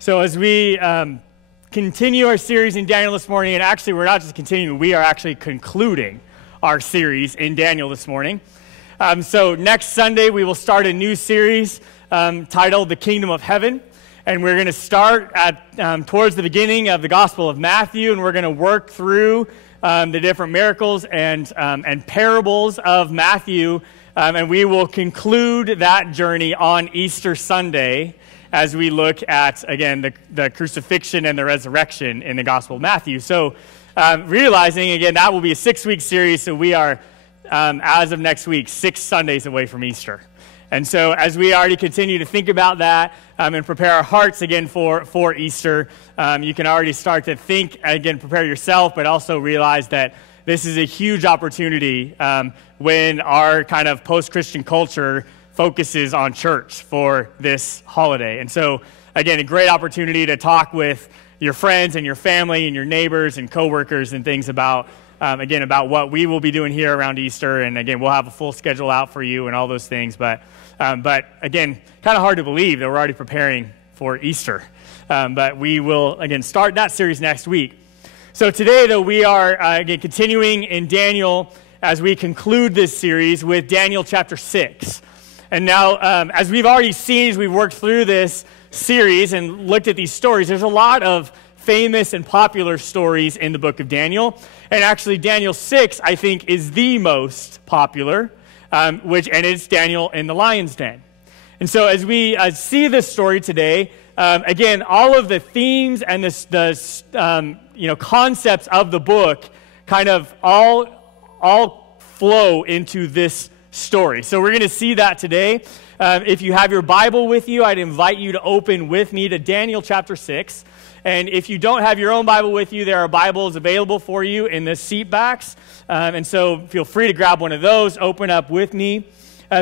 So as we continue our series in Daniel this morning, and actually we're not just continuing, we are actually concluding our series in Daniel this morning. So next Sunday we will start a new series titled The Kingdom of Heaven. And we're going to start at towards the beginning of the Gospel of Matthew, and we're going to work through the different miracles and parables of Matthew, and we will conclude that journey on Easter Sunday as we look at, again, the crucifixion and the resurrection in the Gospel of Matthew. So realizing, again, that will be a 6-week series, so we are, as of next week, 6 Sundays away from Easter. And so as we already continue to think about that and prepare our hearts again for Easter, you can already start to think, again, prepare yourself, but also realize that this is a huge opportunity when our kind of post-Christian culture focuses on church for this holiday. And so, again, a great opportunity to talk with your friends and your family and your neighbors and coworkers and things about, again, about what we will be doing here around Easter. And again, we'll have a full schedule out for you and all those things. But again, kind of hard to believe that we're already preparing for Easter. But we will, again, start that series next week. So today, though, we are, again, continuing in Daniel as we conclude this series with Daniel chapter 6. And now, as we've already seen, as we've worked through this series and looked at these stories, there's a lot of famous and popular stories in the book of Daniel. And actually, Daniel 6, I think, is the most popular, and it's Daniel in the lion's den. And so as we see this story today, again, all of the themes and the concepts of the book kind of all flow into this story. So we're going to see that today. If you have your Bible with you, I'd invite you to open with me to Daniel chapter 6. And if you don't have your own Bible with you, there are Bibles available for you in the seat backs. And so feel free to grab one of those, open up with me.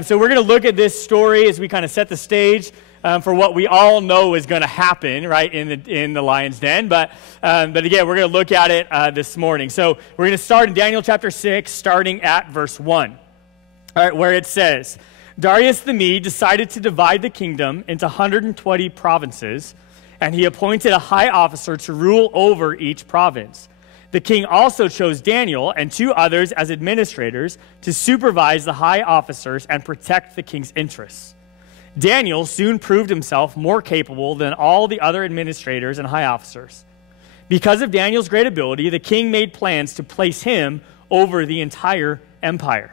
So we're going to look at this story as we kind of set the stage for what we all know is going to happen, right, in the lion's den. But again, we're going to look at it this morning. So we're going to start in Daniel chapter 6, starting at verse 1. All right, where it says, Darius the Mede decided to divide the kingdom into 120 provinces, and he appointed a high officer to rule over each province. The king also chose Daniel and 2 others as administrators to supervise the high officers and protect the king's interests. Daniel soon proved himself more capable than all the other administrators and high officers. Because of Daniel's great ability, the king made plans to place him over the entire empire.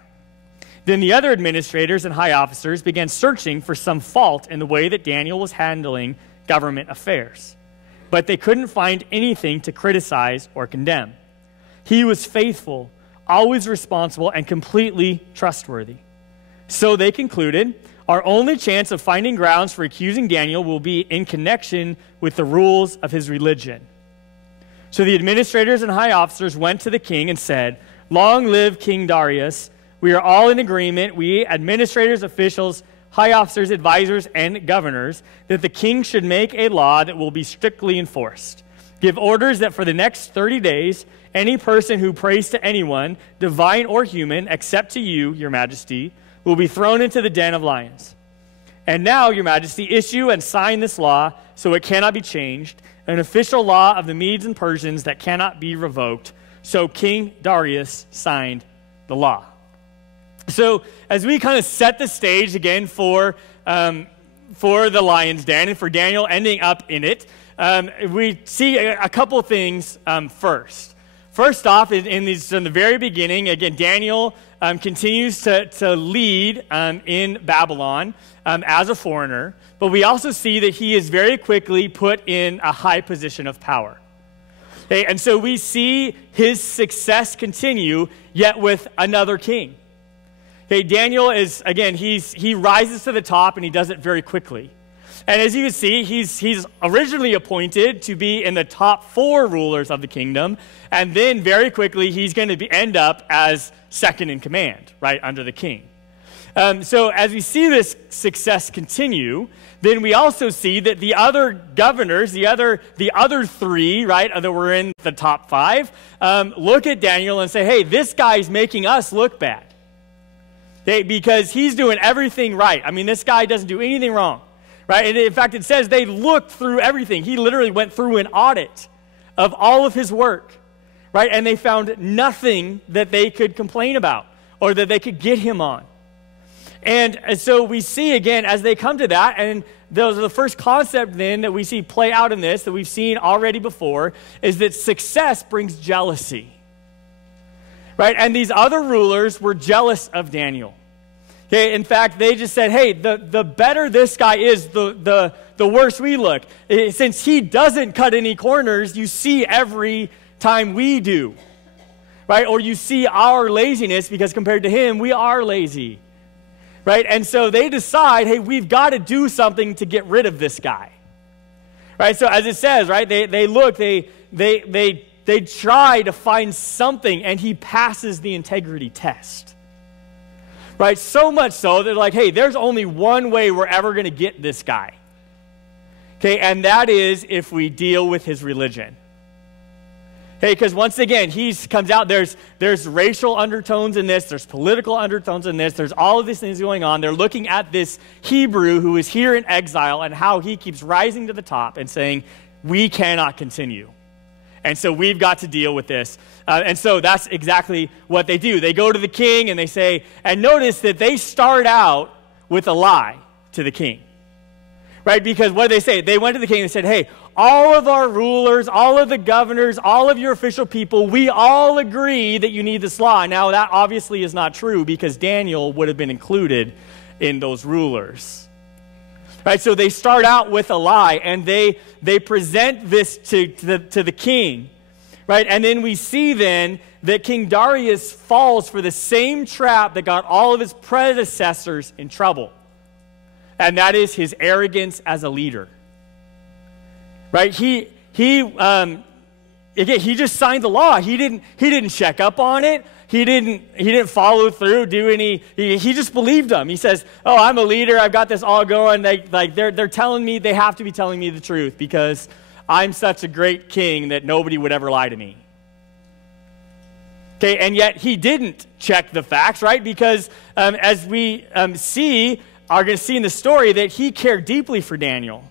Then the other administrators and high officers began searching for some fault in the way that Daniel was handling government affairs. But they couldn't find anything to criticize or condemn. He was faithful, always responsible, and completely trustworthy. So they concluded, our only chance of finding grounds for accusing Daniel will be in connection with the rules of his religion. So the administrators and high officers went to the king and said, long live King Darius. We are all in agreement, we administrators, officials, high officers, advisors, and governors, that the king should make a law that will be strictly enforced. Give orders that for the next 30 days, any person who prays to anyone, divine or human, except to you, your majesty, will be thrown into the den of lions. And now, your majesty, issue and sign this law so it cannot be changed, an official law of the Medes and Persians that cannot be revoked. So King Darius signed the law. So as we kind of set the stage again for the lion's den and for Daniel ending up in it, we see a couple things first. First off, in the very beginning, again, Daniel continues to lead in Babylon as a foreigner, but we also see that he is very quickly put in a high position of power. Okay, and so we see his success continue, yet with another king. Okay, Daniel is, again, he rises to the top, and he does it very quickly. And as you can see, he's originally appointed to be in the top 4 rulers of the kingdom, and then very quickly he's going to end up as second in command, right, under the king. So as we see this success continue, then we also see that the other governors, the other 3, right, that were in the top 5, look at Daniel and say, hey, this guy's making us look bad. Because he's doing everything right. I mean, this guy doesn't do anything wrong, right? And in fact, it says they looked through everything. He literally went through an audit of all of his work, right? And they found nothing that they could complain about or that they could get him on. And so we see again, as they come to that, and the first concept then that we see play out in this, that we've seen already before, is that success brings jealousy, right? And these other rulers were jealous of Daniel. Okay, in fact, they just said, hey, the better this guy is, the worse we look. Since he doesn't cut any corners, you see every time we do, right? Or you see our laziness because compared to him, we are lazy. Right? And so they decide, hey, we've got to do something to get rid of this guy. Right? So as it says, right, they look, they try to find something, and he passes the integrity test. Right? So much so, they're like, hey, there's only one way we're ever going to get this guy. Okay, and that is if we deal with his religion. Okay, because once again, he comes out, there's racial undertones in this, there's political undertones in this, there's all of these things going on. They're looking at this Hebrew who is here in exile and how he keeps rising to the top and saying, we cannot continue. And so we've got to deal with this. And so that's exactly what they do. They go to the king and they say, and notice that they start out with a lie to the king. Right? Because what did they say? They went to the king and said, hey, all of our rulers, all of the governors, all of your official people, we all agree that you need this law. Now, that obviously is not true because Daniel would have been included in those rulers. Right? So they start out with a lie, and they present this to the king. Right? And then we see then that King Darius falls for the same trap that got all of his predecessors in trouble. And that is his arrogance as a leader. Right? He just signed the law. He didn't check up on it. He didn't follow through, he just believed them. He says, "Oh, I'm a leader. I've got this all going. They're telling me, they have to be telling me the truth because I'm such a great king that nobody would ever lie to me." Okay, and yet he didn't check the facts, right? Because as we are going to see in the story that he cared deeply for Daniel,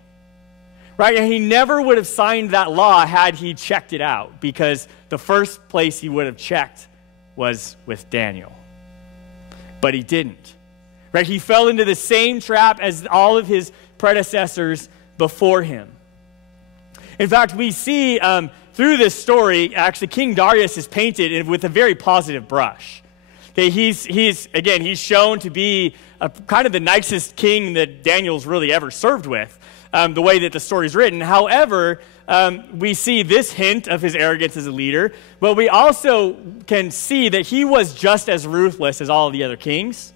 right? And he never would have signed that law had he checked it out, because the first place he would have checked was with Daniel. But he didn't, right? He fell into the same trap as all of his predecessors before him. In fact, we see through this story, actually, King Darius is painted with a very positive brush. Okay, he's shown to be kind of the nicest king that Daniel's really ever served with, the way that the story's written. However, we see this hint of his arrogance as a leader, but we also can see that he was just as ruthless as all of the other kings,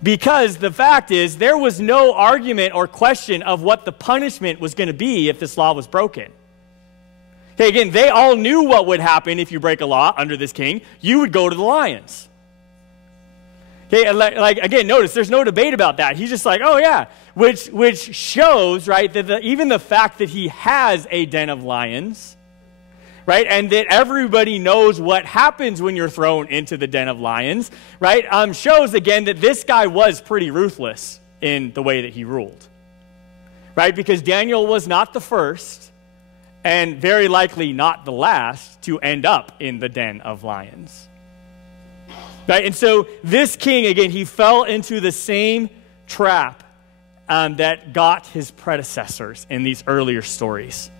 because the fact is there was no argument or question of what the punishment was going to be if this law was broken. Okay, again, they all knew what would happen if you break a law under this king. You would go to the lions. Okay, again, notice there's no debate about that. He's just like, oh yeah, which shows, right, that even the fact that he has a den of lions, right, and that everybody knows what happens when you're thrown into the den of lions, right, shows again that this guy was pretty ruthless in the way that he ruled, right, because Daniel was not the first and very likely not the last to end up in the den of lions. Right? And so this king, again, he fell into the same trap that got his predecessors in these earlier stories.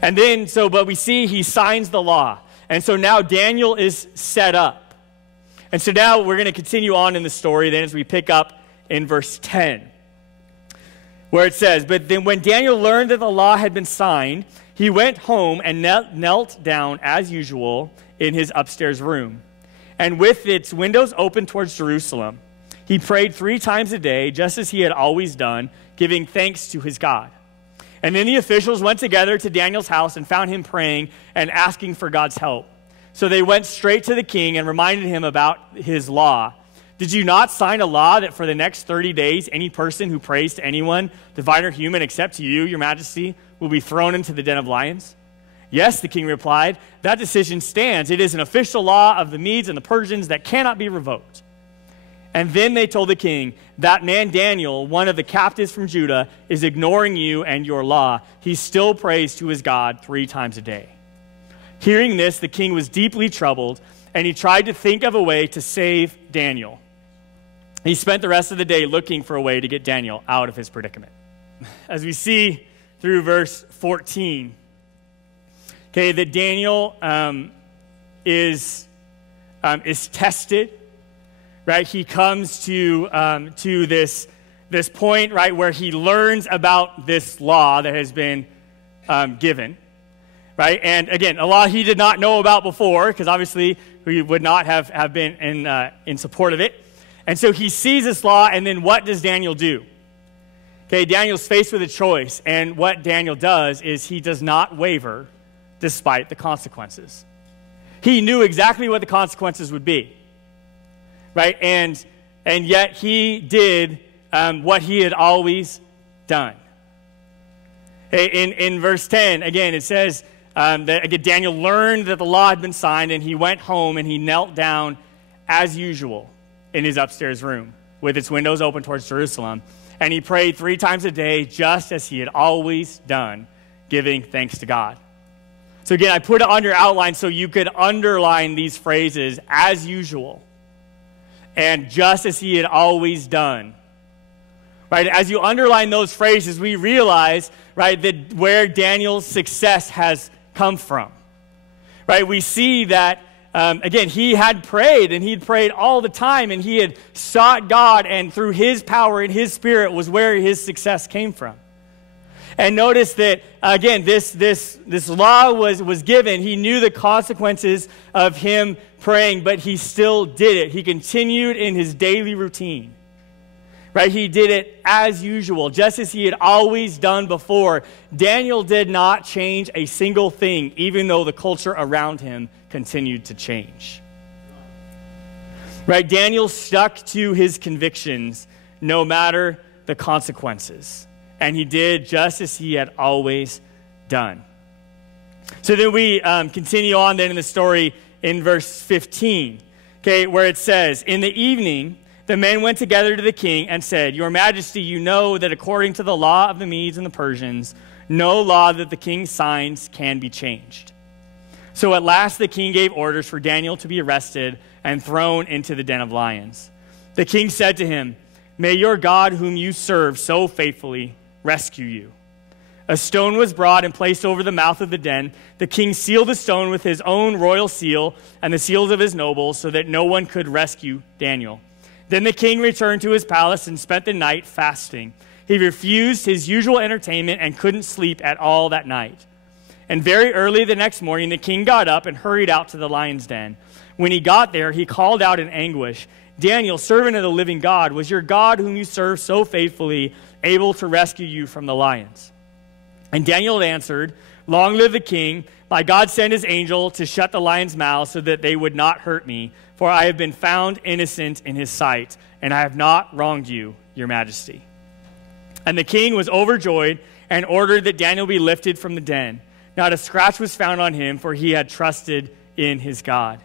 And then, but we see he signs the law. And so now Daniel is set up. And so now we're going to continue on in the story then as we pick up in verse 10, where it says, "But then when Daniel learned that the law had been signed, he went home and knelt down as usual in his upstairs room. And with its windows open towards Jerusalem, he prayed 3 times a day, just as he had always done, giving thanks to his God. And then the officials went together to Daniel's house and found him praying and asking for God's help. So they went straight to the king and reminded him about his law. 'Did you not sign a law that for the next 30 days, any person who prays to anyone, divine or human, except to you, your majesty, will be thrown into the den of lions?' 'Yes,' the king replied, 'that decision stands. It is an official law of the Medes and the Persians that cannot be revoked.' And then they told the king, that man Daniel, one of the captives from Judah, is ignoring you and your law. He still prays to his God 3 times a day. Hearing this, the king was deeply troubled, and he tried to think of a way to save Daniel. He spent the rest of the day looking for a way to get Daniel out of his predicament. As we see through verse 14, okay, that Daniel is tested. Right, he comes to this point, right, where he learns about this law that has been given, right? And again, a law he did not know about before, because obviously he would not have been in support of it. And so he sees this law, and then what does Daniel do? Okay, Daniel's faced with a choice, and what Daniel does is he does not waver despite the consequences. He knew exactly what the consequences would be. Right, and yet he did what he had always done. In verse 10, again, it says that again, Daniel learned that the law had been signed, and he went home and he knelt down as usual in his upstairs room with its windows open towards Jerusalem. And he prayed 3 times a day, just as he had always done, giving thanks to God. So again, I put it on your outline so you could underline these phrases, as usual. And just as he had always done. Right? As you underline those phrases, we realize, right, that where Daniel's success has come from. Right? We see that, again, he had prayed, and he'd prayed all the time, and he had sought God, and through his power and his spirit was where his success came from. And notice that, again, this law was given. He knew the consequences of him praying, but he still did it. He continued in his daily routine. Right? He did it as usual, just as he had always done before. Daniel did not change a single thing, even though the culture around him continued to change. Right? Daniel stuck to his convictions no matter the consequences. And he did just as he had always done. So then we continue on then in the story in verse 15, okay, where it says, in the evening, the men went together to the king and said, Your Majesty, you know that according to the law of the Medes and the Persians, no law that the king signs can be changed. So at last the king gave orders for Daniel to be arrested and thrown into the den of lions. The king said to him, May your God, whom you serve so faithfully, rescue you. A stone was brought and placed over the mouth of the den. The king sealed the stone with his own royal seal and the seals of his nobles so that no one could rescue Daniel. Then the king returned to his palace and spent the night fasting. He refused his usual entertainment and couldn't sleep at all that night. And very early the next morning, the king got up and hurried out to the lion's den. When he got there, he called out in anguish, Daniel, servant of the living God, was your God whom you serve so faithfully able to rescue you from the lions? And Daniel answered, Long live the king. My God sent his angel to shut the lions' mouths so that they would not hurt me, for I have been found innocent in his sight, and I have not wronged you, your majesty. And the king was overjoyed and ordered that Daniel be lifted from the den. Not a scratch was found on him, for he had trusted in his God.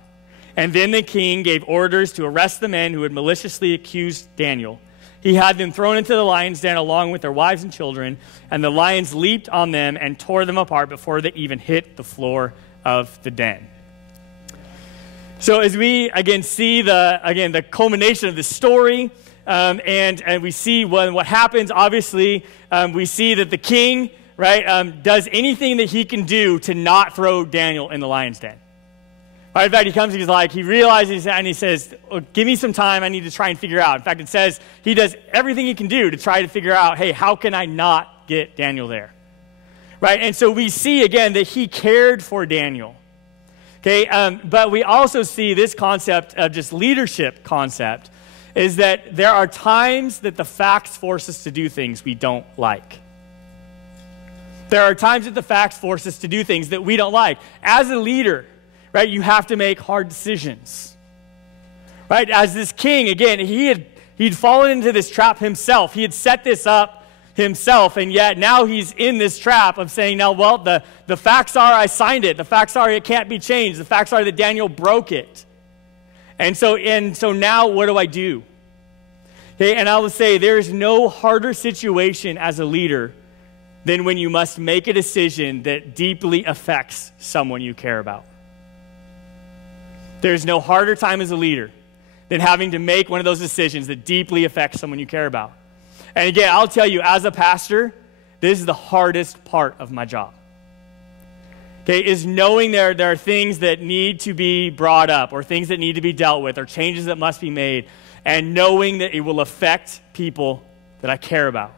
And then the king gave orders to arrest the men who had maliciously accused Daniel. He had them thrown into the lion's den along with their wives and children, and the lions leaped on them and tore them apart before they even hit the floor of the den. So as we, again, see the culmination of the story, and we see what happens, obviously, we see that the king, right, does anything that he can do to not throw Daniel in the lion's den. Right, in fact, he comes and he realizes, and he says, give me some time, I need to try and figure out. In fact, it says he does everything he can do to try to figure out, hey, how can I not get Daniel there? Right, and so we see, again, that he cared for Daniel. Okay, but we also see this concept of just leadership concept is that there are times that the facts force us to do things we don't like. There are times that the facts force us to do things that we don't like. As a leader, right, you have to make hard decisions. Right, as this king, again, he'd fallen into this trap himself. He had set this up himself, and yet now he's in this trap of saying, now, well, the facts are I signed it. The facts are it can't be changed. The facts are that Daniel broke it. And so now what do I do? Okay, and I will say there is no harder situation as a leader than when you must make a decision that deeply affects someone you care about. There's no harder time as a leader than having to make one of those decisions that deeply affects someone you care about. And again, I'll tell you, as a pastor, this is the hardest part of my job. Okay, is knowing there are things that need to be brought up or things that need to be dealt with or changes that must be made, and knowing that it will affect people that I care about.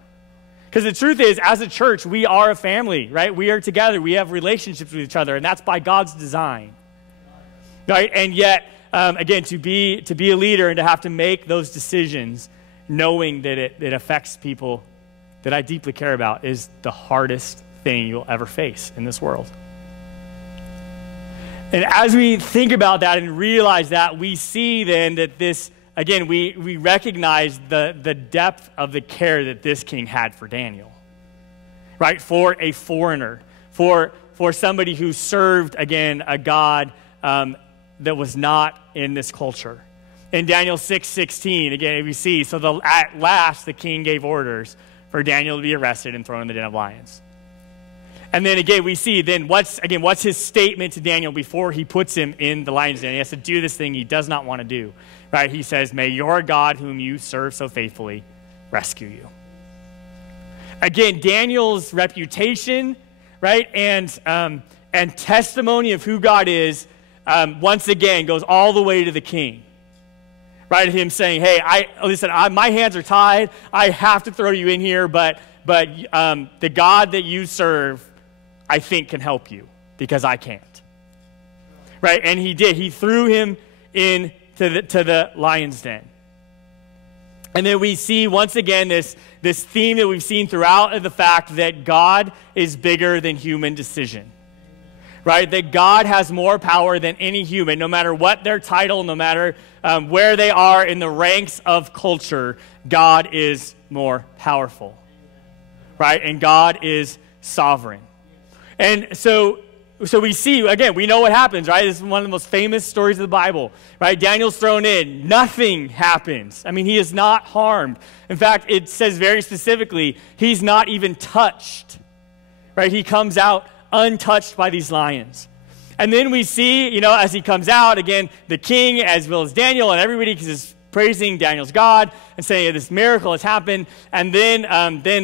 Because the truth is, as a church, we are a family, right? We are together. We have relationships with each other, and that's by God's design. Right? And yet, again, to be a leader and to have to make those decisions, knowing that it affects people that I deeply care about, is the hardest thing you'll ever face in this world. And as we think about that and realize that, we see then that this, again, we recognize the depth of the care that this king had for Daniel, right? For a foreigner, for somebody who served, again, a God that was not in this culture. In Daniel 6:16, again, we see, so at last the king gave orders for Daniel to be arrested and thrown in the den of lions. And then again, we see then what's his statement to Daniel before he puts him in the lion's den. He has to do this thing he does not want to do, right? He says, "May your God, whom you serve so faithfully, rescue you." Again, Daniel's reputation, right, and testimony of who God is, once again, goes all the way to the king. Right, him saying, "Hey, my hands are tied. I have to throw you in here, but the God that you serve, I think, can help you because I can't." Right, and he did. He threw him into the lion's den. And then we see once again this theme that we've seen throughout of the fact that God is bigger than human decision. Right, that God has more power than any human, no matter what their title, no matter where they are in the ranks of culture. God is more powerful, right? And God is sovereign. And so we see, again, we know what happens, right? This is one of the most famous stories of the Bible, right? Daniel's thrown in. Nothing happens. I mean, he is not harmed. In fact, it says very specifically, he's not even touched, right? He comes out untouched by these lions. And then we see, as he comes out, again, the king as well as Daniel and everybody is praising Daniel's God and saying this miracle has happened. And then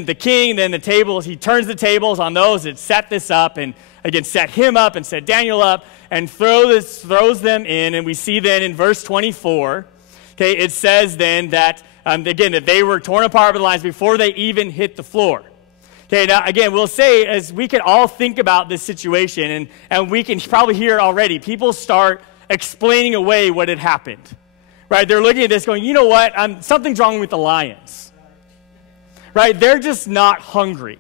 the king, then the tables, he turns the tables on those that set this up and, again, set him up and set Daniel up and throws them in. And we see then in verse 24, okay, it says then that, again, that they were torn apart by the lions before they even hit the floor. Okay, now, again, we'll say, as we can all think about this situation, and we can probably hear it already, people start explaining away what had happened. Right? They're looking at this going, you know what? Something's wrong with the lions. Right? They're just not hungry.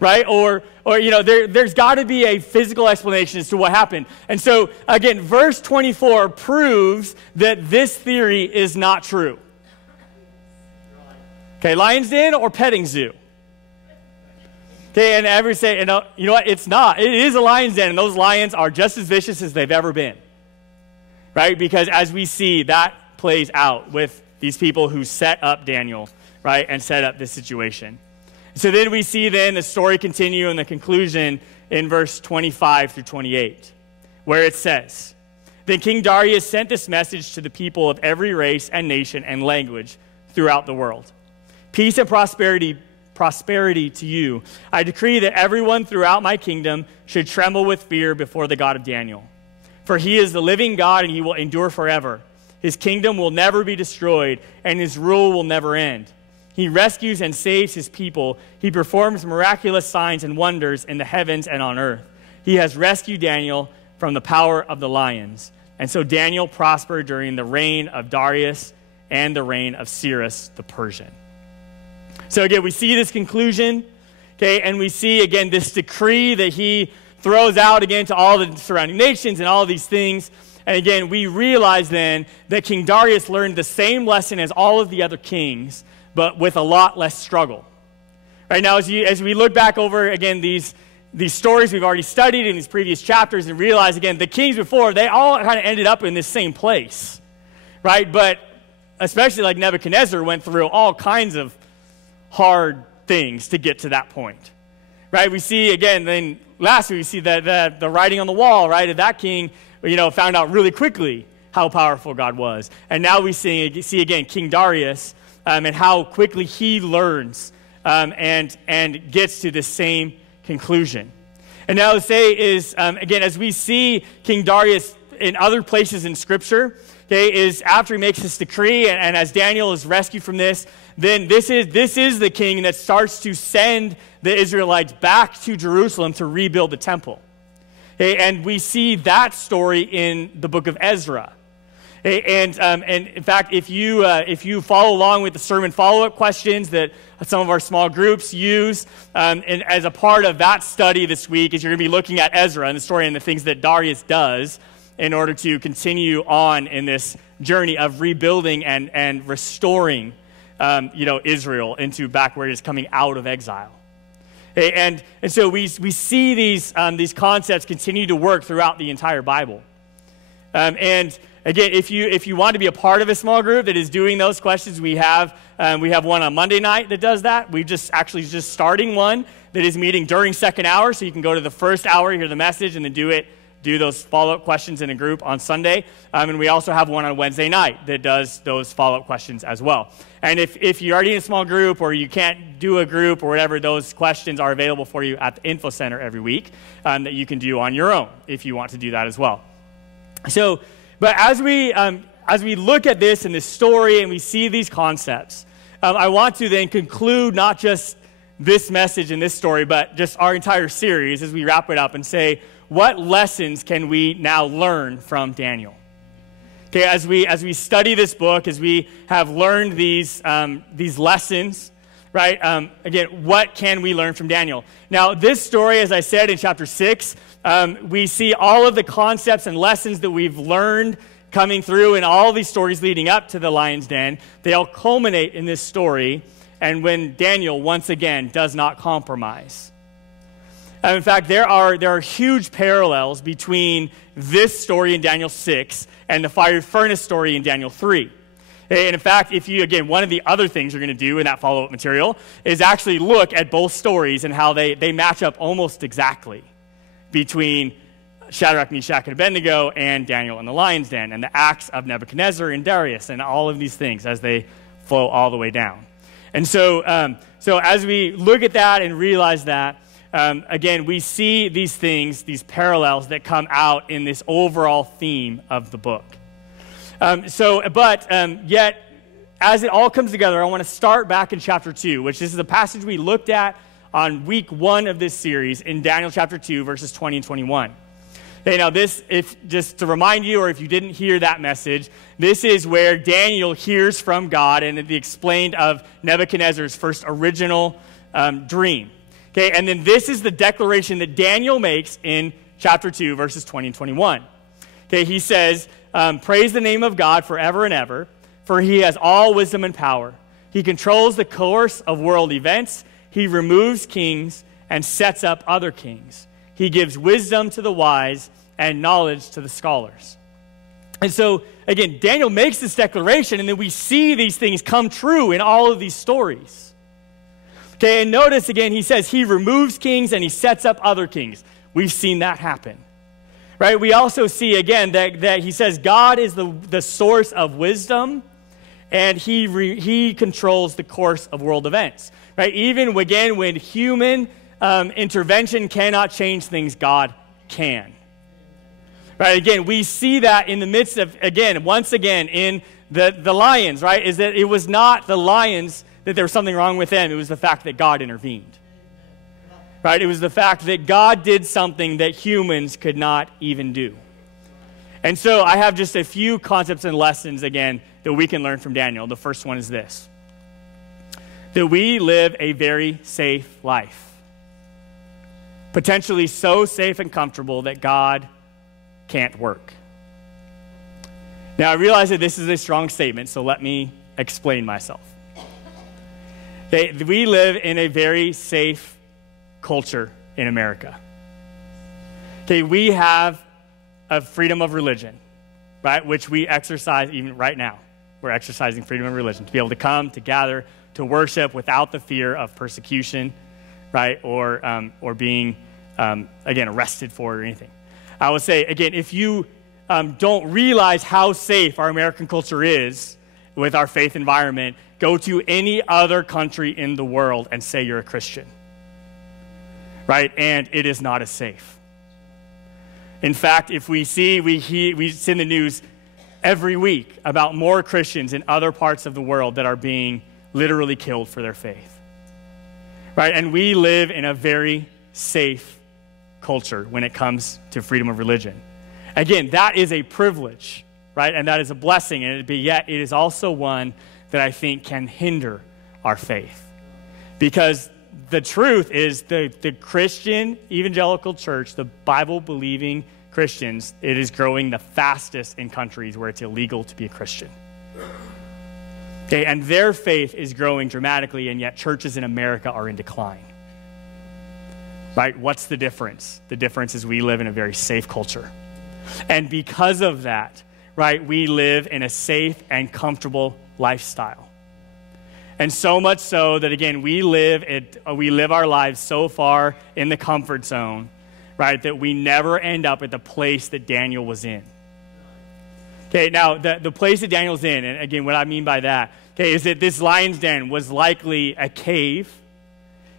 Right? Or there's got to be a physical explanation as to what happened. And so, again, verse 24 proves that this theory is not true. Okay, lion's den or petting zoo? Okay, and every say, you know what? It's not. It is a lion's den, and those lions are just as vicious as they've ever been. Right? Because as we see, that plays out with these people who set up Daniel, right, and set up this situation. So then we see then the story continue in the conclusion in verse 25 through 28, where it says, "Then King Darius sent this message to the people of every race and nation and language throughout the world. Peace and prosperity to you. I decree that everyone throughout my kingdom should tremble with fear before the God of Daniel. For he is the living God, and he will endure forever. His kingdom will never be destroyed, and his rule will never end. He rescues and saves his people. He performs miraculous signs and wonders in the heavens and on earth. He has rescued Daniel from the power of the lions." And so Daniel prospered during the reign of Darius and the reign of Cyrus the Persian. So again, we see this conclusion, okay, and we see, again, this decree that he throws out, again, to all the surrounding nations and all of these things. And again, we realize then that King Darius learned the same lesson as all of the other kings, but with a lot less struggle. Right now, as we look back over, again, these stories we've already studied in these previous chapters and realize, again, the kings before, they all kind of ended up in this same place, right? But especially like Nebuchadnezzar, went through all kinds of hard things to get to that point, right? We see, again, then last week we see the writing on the wall, right, of that king, found out really quickly how powerful God was. And now we see again King Darius and how quickly he learns and gets to the same conclusion. And now to say is, again, as we see King Darius in other places in Scripture, okay, is after he makes this decree and as Daniel is rescued from this, then this is the king that starts to send the Israelites back to Jerusalem to rebuild the temple. Okay, and we see that story in the book of Ezra. And in fact, if you follow along with the sermon follow-up questions that some of our small groups use, and as a part of that study this week, is you're going to be looking at Ezra and the story and the things that Darius does in order to continue on in this journey of rebuilding and restoring, Israel into back where it is coming out of exile. And so we see these concepts continue to work throughout the entire Bible. And again, if you want to be a part of a small group that is doing those questions, we have one on Monday night that does that. We just starting one that is meeting during second hour, so you can go to the first hour, hear the message, and then do those follow-up questions in a group on Sunday. And we also have one on Wednesday night that does those follow-up questions as well. And if you're already in a small group or you can't do a group or whatever, those questions are available for you at the Info Center every week that you can do on your own if you want to do that as well. So, but as we look at this and this story and we see these concepts, I want to then conclude not just this message and this story, but just our entire series as we wrap it up and say, what lessons can we now learn from Daniel? Okay, as we study this book, as we have learned these lessons, right? Again, what can we learn from Daniel? Now, this story, as I said in chapter 6, we see all of the concepts and lessons that we've learned coming through in all these stories leading up to the lion's den. They all culminate in this story, and when Daniel once again does not compromise. In fact, there are huge parallels between this story in Daniel 6 and the fiery furnace story in Daniel 3. And in fact, one of the other things you're going to do in that follow-up material is actually look at both stories and how they match up almost exactly between Shadrach, Meshach, and Abednego and Daniel in the lion's den and the acts of Nebuchadnezzar and Darius and all of these things as they flow all the way down. And so as we look at that and realize that, again, we see these things, these parallels that come out in this overall theme of the book. Yet, as it all comes together, I want to start back in chapter 2, which is the passage we looked at on week 1 of this series in Daniel chapter 2, verses 20 and 21. Okay, now this, just to remind you, or if you didn't hear that message, this is where Daniel hears from God and the explained of Nebuchadnezzar's first original dream. Okay, and then this is the declaration that Daniel makes in chapter 2, verses 20 and 21. Okay, he says, praise the name of God forever and ever, for he has all wisdom and power. He controls the course of world events. He removes kings and sets up other kings. He gives wisdom to the wise and knowledge to the scholars. And so, again, Daniel makes this declaration, and then we see these things come true in all of these stories. Okay, and notice again, he says he removes kings and he sets up other kings. We've seen that happen. Right? We also see again that he says God is the source of wisdom, and he controls the course of world events. Right? Even again, when human intervention cannot change things, God can. Right? Again, we see that in the midst of, once again, in the lions, right? Is that it was not the lions that there was something wrong with them. It was the fact that God intervened. Right? It was the fact that God did something that humans could not even do. And so I have just a few concepts and lessons, again, that we can learn from Daniel. The first one is this: that we live a very safe life. Potentially so safe and comfortable that God can't work. Now, I realize that this is a strong statement, so let me explain myself. Okay, we live in a very safe culture in America. Okay, we have a freedom of religion, right, which we exercise even right now. we're exercising freedom of religion, to be able to come, to gather, to worship without the fear of persecution, right, or being, again, arrested for it or anything. I would say, again, if you don't realize how safe our American culture is with our faith environment, go to any other country in the world and say you're a Christian, right? And it is not as safe. In fact, if we see in the news every week about more Christians in other parts of the world that are being literally killed for their faith, right? And we live in a very safe culture when it comes to freedom of religion. Again, that is a privilege, right? And that is a blessing, but yet it is also one that I think can hinder our faith. Because the truth is the Christian evangelical church, the Bible-believing Christians, it is growing the fastest in countries where it's illegal to be a Christian. Okay, and their faith is growing dramatically, and yet churches in America are in decline. Right? What's the difference? The difference is we live in a very safe culture. And because of that, right, we live in a safe and comfortable lifestyle. And so much so that, again, we live our lives so far in the comfort zone, right, that we never end up at the place that Daniel was in. Okay, now, the place that Daniel's in, and again, what I mean by that, okay, is that this lion's den was likely a cave,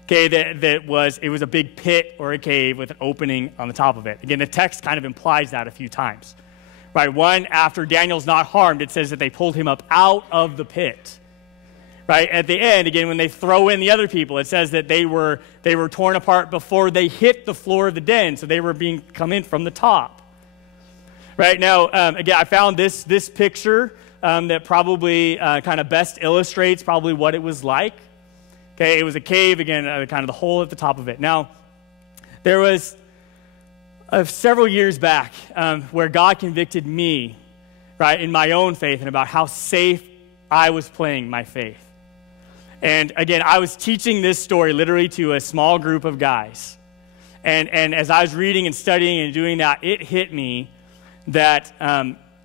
okay, it was a big pit or a cave with an opening on the top of it. Again, the text kind of implies that a few times. Right, one, after Daniel's not harmed, it says that they pulled him up out of the pit. Right, at the end, again, when they throw in the other people, it says that they were torn apart before they hit the floor of the den, so they were being come in from the top. Right, now, again, I found this picture that probably kind of best illustrates probably what it was like. Okay, it was a cave, again, kind of the hole at the top of it. Now, there was several years back where God convicted me, right, in my own faith and about how safe I was playing my faith. And again, I was teaching this story literally to a small group of guys. And as I was reading and studying and doing that, it hit me that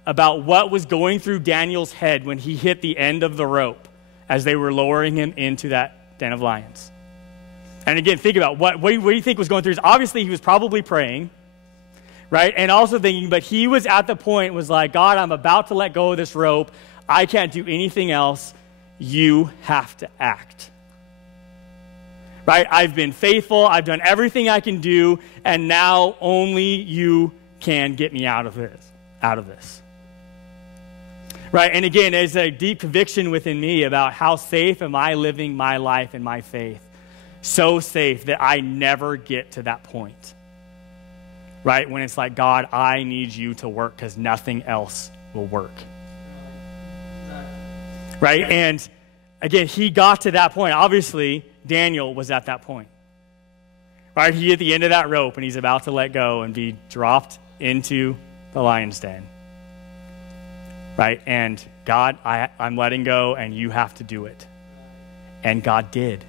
about what was going through Daniel's head when he hit the end of the rope as they were lowering him into that den of lions. And again, think about what do you think was going through? Obviously, he was probably praying, right? And also thinking, but he was at the point, was like, God, I'm about to let go of this rope. I can't do anything else. You have to act. Right? I've been faithful. I've done everything I can do. And now only you can get me out of this. Right? And again, there's a deep conviction within me about how safe am I living my life and my faith. So safe that I never get to that point. Right? When it's like, God, I need you to work because nothing else will work. Right? And again, he got to that point. Obviously, Daniel was at that point. Right? He at the end of that rope, and he's about to let go and be dropped into the lion's den. Right? And God, I'm letting go, and you have to do it. And God did.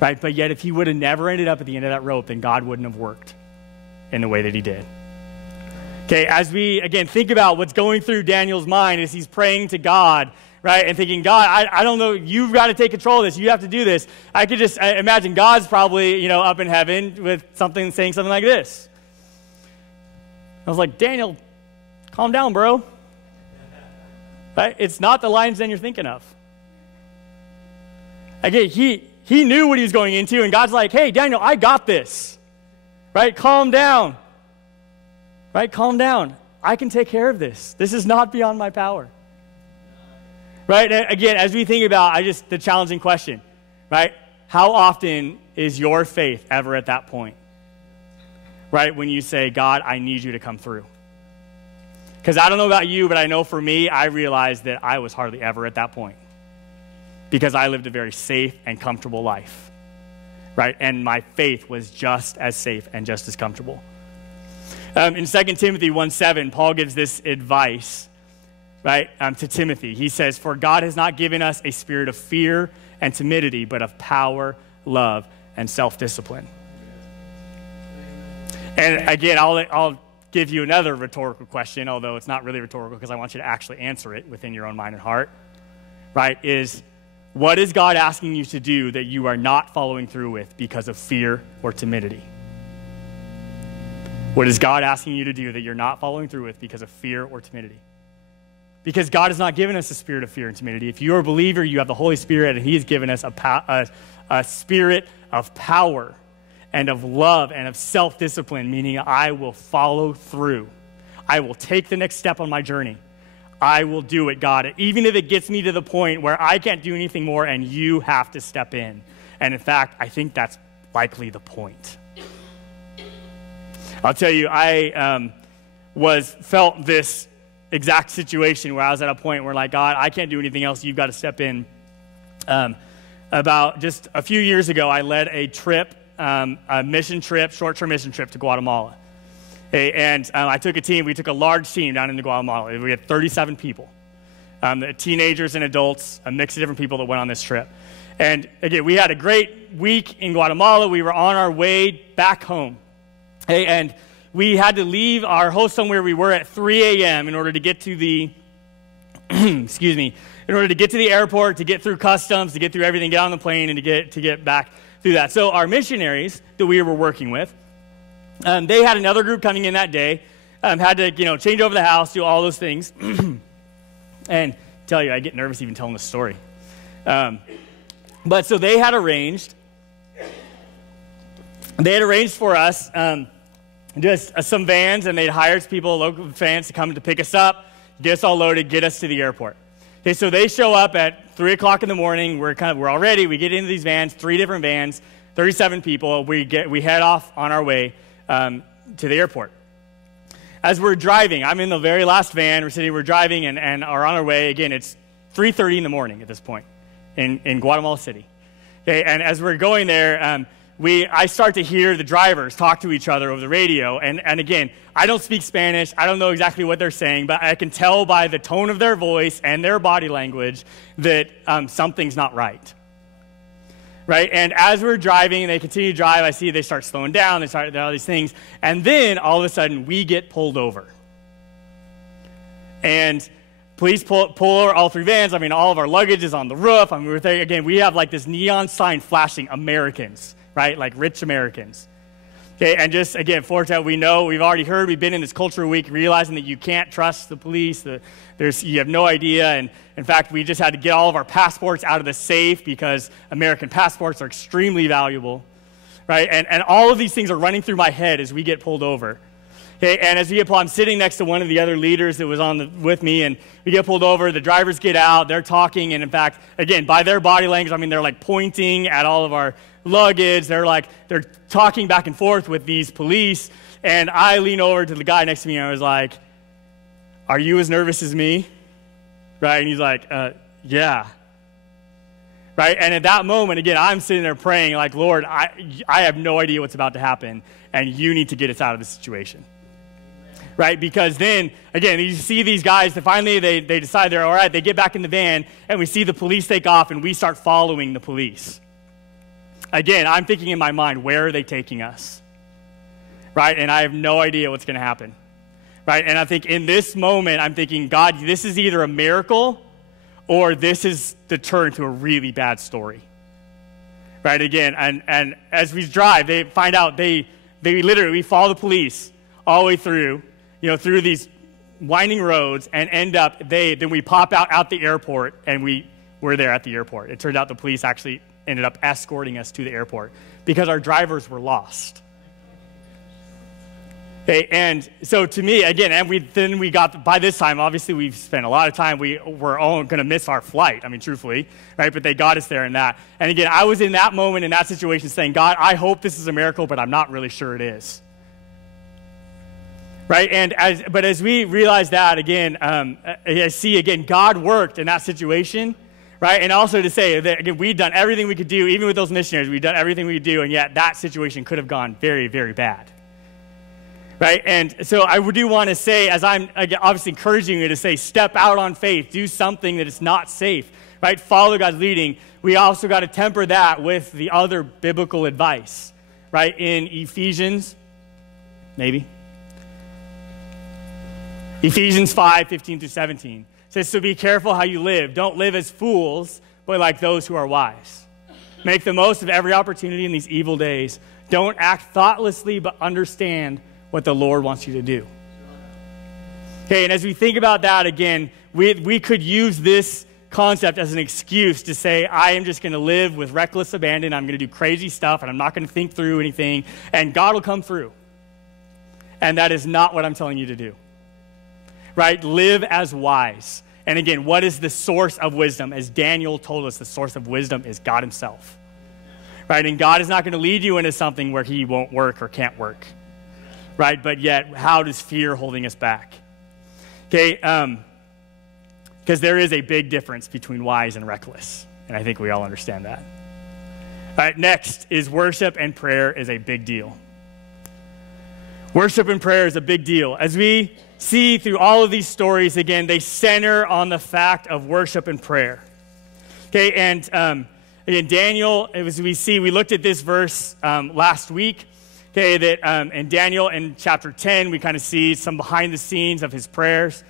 Right? But yet, if he would have never ended up at the end of that rope, then God wouldn't have worked in the way that he did. Okay, as we, again, think about what's going through Daniel's mind as he's praying to God, right, and thinking, God, I don't know, you've got to take control of this. You have to do this. I could just imagine God's probably, up in heaven with saying something like this. I was like, Daniel, calm down, bro. Right? It's not the lion's den you're thinking of. Again, he knew what he was going into, and God's like, hey, Daniel, I got this. Right? Calm down. Right? Calm down. I can take care of this. This is not beyond my power. Right? And again, as we think about the challenging question, right? How often is your faith ever at that point? Right? When you say, God, I need you to come through. Because I don't know about you, but I know for me, I realized that I was hardly ever at that point. Because I lived a very safe and comfortable life. Right? And my faith was just as safe and just as comfortable. In 2 Timothy 1:7, Paul gives this advice, right, to Timothy. He says, for God has not given us a spirit of fear and timidity, but of power, love, and self-discipline. And again, I'll give you another rhetorical question, although it's not really rhetorical because I want you to actually answer it within your own mind and heart, right? Is what is God asking you to do that you are not following through with because of fear or timidity? What is God asking you to do that you're not following through with because of fear or timidity? Because God has not given us a spirit of fear and timidity. If you're a believer, you have the Holy Spirit, and he has given us a spirit of power and of love and of self-discipline, meaning I will follow through. I will take the next step on my journey. I will do it, God, even if it gets me to the point where I can't do anything more and you have to step in. And in fact, I think that's likely the point. I'll tell you, I felt this exact situation where I was at a point where, like, God, I can't do anything else. You've got to step in. About just a few years ago, I led a trip, a mission trip, short-term mission trip to Guatemala. And I took a team. We took a large team down into Guatemala. We had 37 people, teenagers and adults, a mix of different people that went on this trip. And again, we had a great week in Guatemala. We were on our way back home. And we had to leave our host home where we were at 3 a.m. in order to get to the, in order to get to the airport, to get through customs, to get through everything, get on the plane, and to get back through that. So our missionaries that we were working with, they had another group coming in that day, had to, change over the house, do all those things. And tell you, I get nervous even telling this story. But so they had arranged for us just some vans, and they'd hired people, local fans, to come to pick us up, get us all loaded, get us to the airport. Okay, so they show up at 3 o'clock in the morning. We're all ready. We get into these vans, 3 different vans, 37 people. We head off on our way to the airport. As we're driving, I'm in the very last van. We're driving and are on our way. Again, it's 3:30 in the morning at this point in Guatemala City. Okay, and as we're going there, I start to hear the drivers talk to each other over the radio. And again, I don't speak Spanish. I don't know exactly what they're saying, but I can tell by the tone of their voice and their body language that something's not right. Right? And as we're driving, they continue to drive, I see they start slowing down, they start all these things. And then all of a sudden, we get pulled over. And police pull all 3 vans. All of our luggage is on the roof. We're there, again, we have like this neon sign flashing Americans. Right, like rich Americans. Okay, and just again, fortunately, we've already heard, we've been in this culture week, realizing that you can't trust the police. You have no idea, and in fact, we just had to get all of our passports out of the safe because American passports are extremely valuable, right? And all of these things are running through my head as we get pulled over. Okay, and as we get pulled, I'm sitting next to one of the other leaders that was with me, and we get pulled over. The drivers get out, they're talking, and in fact, again, by their body language, they're like pointing at all of our luggage. They're talking back and forth with these police, and I lean over to the guy next to me and I was like, "Are you as nervous as me?" Right? And he's like, "Yeah." Right? And at that moment, again, I'm sitting there praying like, "Lord, I have no idea what's about to happen, and you need to get us out of this situation." Right? Because then, again, you see these guys that finally they decide they're all right. They get back in the van, and we see the police take off, and we start following the police. Again, I'm thinking in my mind, where are they taking us? Right? And I have no idea what's going to happen. Right? And I think in this moment, I'm thinking, God, this is either a miracle or this is the turn to a really bad story. Right? Again, and as we drive, they find out we follow the police all the way through, through these winding roads and end up, then we pop out the airport and we're there at the airport. It turned out the police actually ended up escorting us to the airport because our drivers were lost. Okay, and so to me, again, by this time, obviously we've spent a lot of time, we're all going to miss our flight, truthfully, right? But they got us there in that. And again, I was in that moment, in that situation, saying, God, I hope this is a miracle, but I'm not really sure it is. Right? But as we realize that, again, I see, again, God worked in that situation. Right? And also to say that, again, we'd done everything we could do, even with those missionaries, we'd done everything we could do, and yet that situation could have gone very, very bad. Right? And so I do want to say, as I'm obviously encouraging you to say, step out on faith, do something that is not safe, right? Follow God's leading. We also got to temper that with the other biblical advice, right? In Ephesians, maybe. Ephesians 5:15-17 says, so be careful how you live. Don't live as fools, but like those who are wise. Make the most of every opportunity in these evil days. Don't act thoughtlessly, but understand what the Lord wants you to do. Okay, and as we think about that again, we could use this concept as an excuse to say, I am just going to live with reckless abandon. I'm going to do crazy stuff, and I'm not going to think through anything, and God will come through. And that is not what I'm telling you to do. Right? Live as wise. And again, what is the source of wisdom? As Daniel told us, the source of wisdom is God himself. Right? And God is not going to lead you into something where he won't work or can't work. Right? But yet, how does fear holding us back? Okay, because there is a big difference between wise and reckless. And I think we all understand that. All right, next is worship and prayer is a big deal. Worship and prayer is a big deal. As we see through all of these stories, again, they center on the fact of worship and prayer. Okay, and again, Daniel, as we see, we looked at this verse last week. Okay, that in Daniel in chapter 10, we kind of see some behind the scenes of his prayers.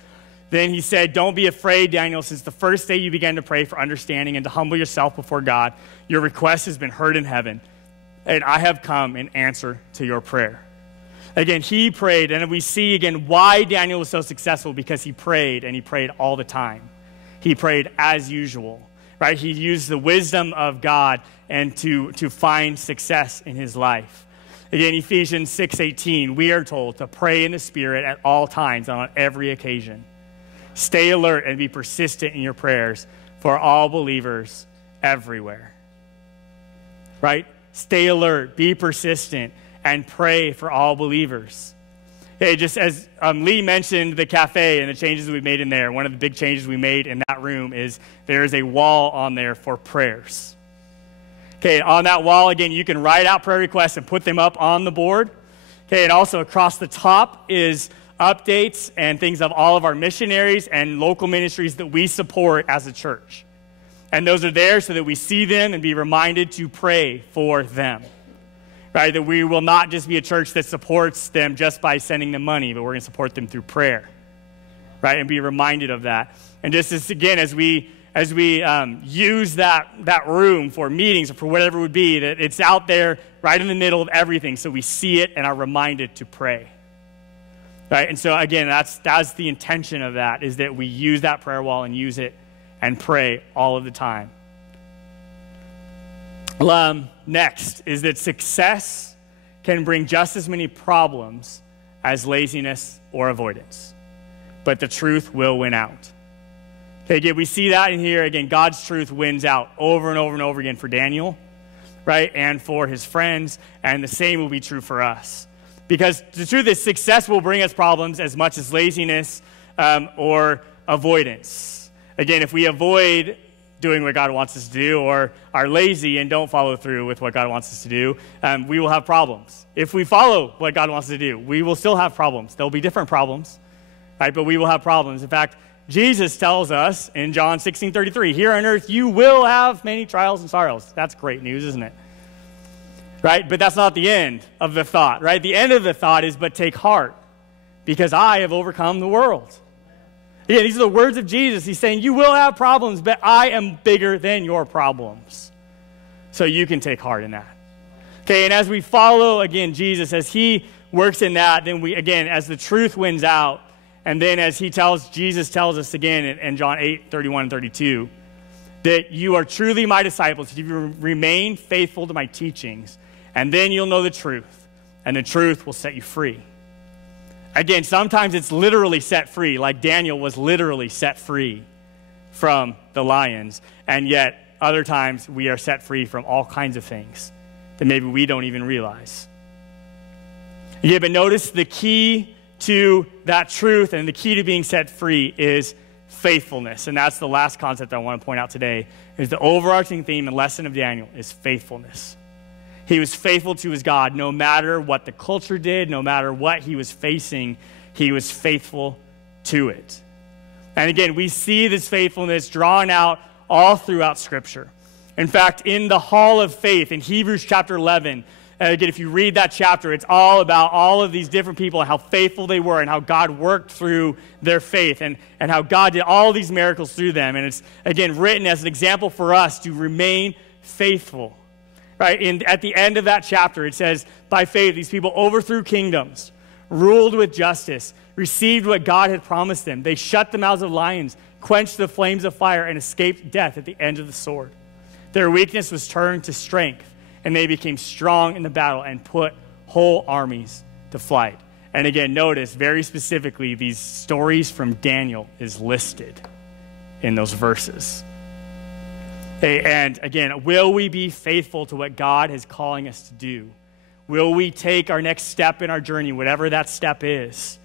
Then he said, don't be afraid, Daniel, since the first day you began to pray for understanding and to humble yourself before God, your request has been heard in heaven, and I have come in answer to your prayer. Again, he prayed, and we see again why Daniel was so successful, because he prayed, and he prayed all the time. He prayed as usual, right? He used the wisdom of God and to find success in his life. Again, Ephesians 6:18, we are told to pray in the Spirit at all times and on every occasion. Stay alert and be persistent in your prayers for all believers everywhere. Right? Stay alert, be persistent, and pray for all believers. Okay, just as Lee mentioned the cafe and the changes we made in there, one of the big changes we made in that room is there is a wall on there for prayers. Okay, on that wall, again, you can write out prayer requests and put them up on the board. Okay, and also across the top is updates and things of all of our missionaries and local ministries that we support as a church. And those are there so that we see them and be reminded to pray for them. Right, that we will not just be a church that supports them just by sending them money, but we're going to support them through prayer. Right, and be reminded of that. And just as, again, as we use that room for meetings or for whatever it would be, that it's out there right in the middle of everything, so we see it and are reminded to pray. Right, and so again, that's the intention of that, is that we use that prayer wall and use it and pray all of the time. Next is that success can bring just as many problems as laziness or avoidance, but the truth will win out. Okay, again, we see that in here. Again, God's truth wins out over and over and over again for Daniel, right, and for his friends, and the same will be true for us. Because the truth is, success will bring us problems as much as laziness or avoidance. Again, if we avoid doing what God wants us to do or are lazy and don't follow through with what God wants us to do, we will have problems. If we follow what God wants us to do, we will still have problems. There'll be different problems, right, but we will have problems. In fact, Jesus tells us in John 16:33, here on earth you will have many trials and sorrows. That's great news, isn't it? Right? But that's not the end of the thought, right? The end of the thought is, but take heart, because I have overcome the world. Yeah, these are the words of Jesus. He's saying, you will have problems, but I am bigger than your problems. So you can take heart in that. Okay, and as we follow, again, Jesus, as he works in that, then we, again, as the truth wins out, and then as Jesus tells us again in John 8:31 and 32, that you are truly my disciples if you remain faithful to my teachings, and then you'll know the truth, and the truth will set you free. Again, sometimes it's literally set free, like Daniel was literally set free from the lions, and yet other times we are set free from all kinds of things that maybe we don't even realize. Yeah, but notice the key to that truth and the key to being set free is faithfulness, and that's the last concept I want to point out today, is the overarching theme and lesson of Daniel is faithfulness. He was faithful to his God no matter what the culture did, no matter what he was facing, he was faithful to it. And again, we see this faithfulness drawn out all throughout Scripture. In fact, in the Hall of Faith in Hebrews chapter 11, again, if you read that chapter, it's all about all of these different people and how faithful they were and how God worked through their faith and how God did all these miracles through them. And it's, again, written as an example for us to remain faithful. Right? At the end of that chapter, it says, by faith, these people overthrew kingdoms, ruled with justice, received what God had promised them. They shut the mouths of lions, quenched the flames of fire, and escaped death at the edge of the sword. Their weakness was turned to strength, and they became strong in the battle and put whole armies to flight. And again, notice very specifically, these stories from Daniel is listed in those verses. And again, will we be faithful to what God is calling us to do? Will we take our next step in our journey, whatever that step is?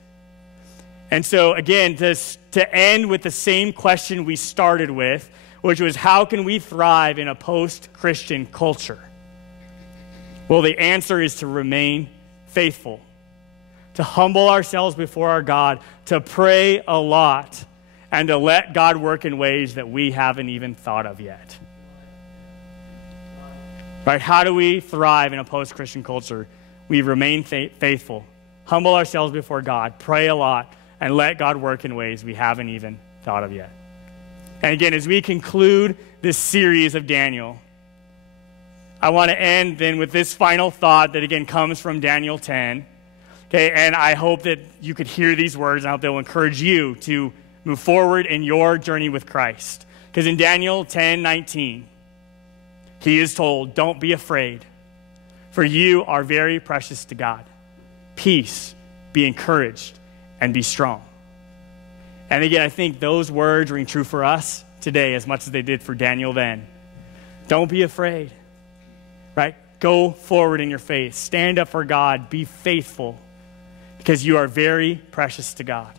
And so, again, to end with the same question we started with, which was, how can we thrive in a post-Christian culture? Well, the answer is to remain faithful, to humble ourselves before our God, to pray a lot, and to let God work in ways that we haven't even thought of yet. Right? How do we thrive in a post-Christian culture? We remain faithful, humble ourselves before God, pray a lot, and let God work in ways we haven't even thought of yet. And again, as we conclude this series of Daniel, I want to end then with this final thought that, again, comes from Daniel 10. Okay, and I hope that you could hear these words, and I hope they will encourage you to move forward in your journey with Christ. Because in Daniel 10:19, he is told, don't be afraid, for you are very precious to God. Peace, be encouraged, and be strong. And again, I think those words ring true for us today as much as they did for Daniel then. Don't be afraid, right? Go forward in your faith. Stand up for God. Be faithful, because you are very precious to God.